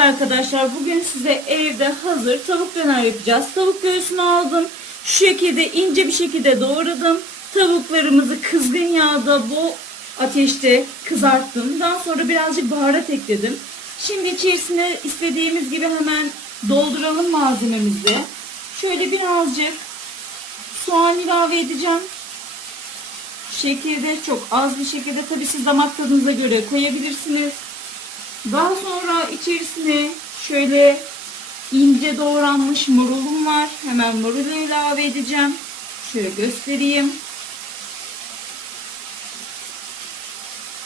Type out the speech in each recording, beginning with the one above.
arkadaşlar. Bugün size evde hazır tavuk döner yapacağız. Tavuk göğsünü aldım. Şu şekilde ince bir şekilde doğradım. Tavuklarımızı kızgın yağda bu ateşte kızarttım. Daha sonra birazcık baharat ekledim. Şimdi içerisine istediğimiz gibi hemen dolduralım malzememizi. Şöyle birazcık soğan ilave edeceğim. Şekilde çok az bir şekilde tabii siz damak tadınıza göre koyabilirsiniz. Daha sonra içerisine şöyle ince doğranmış marulum var. Hemen marulu ilave edeceğim. Şöyle göstereyim.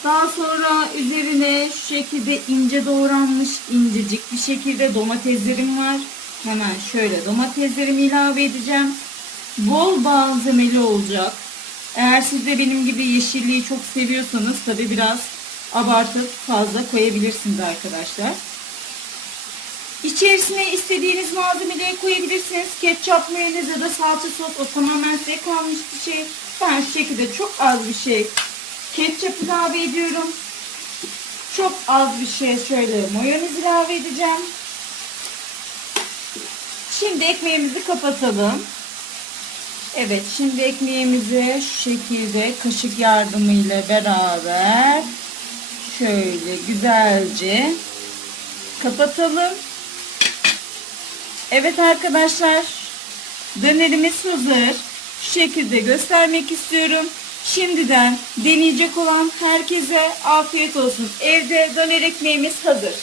Daha sonra üzerine şu şekilde ince doğranmış incecik bir şekilde domateslerim var. Hemen şöyle domateslerimi ilave edeceğim. Bol malzemeli olacak. Eğer siz de benim gibi yeşilliği çok seviyorsanız tabi biraz abartıp fazla koyabilirsiniz arkadaşlar. İçerisine istediğiniz malzemeleri koyabilirsiniz. Ketçap, mayonez ya da salça sos o tamamen size kalmış bir şey. Ben şu şekilde çok az bir şey ketçap ilave ediyorum. Çok az bir şey şöyle mayonez ilave edeceğim. Şimdi ekmeğimizi kapatalım. Evet şimdi ekmeğimizi şu şekilde kaşık yardımıyla beraber şöyle güzelce kapatalım. Evet arkadaşlar dönerimiz hazır. Şu şekilde göstermek istiyorum. Şimdiden deneyecek olan herkese afiyet olsun. Evde döner ekmeğimiz hazır.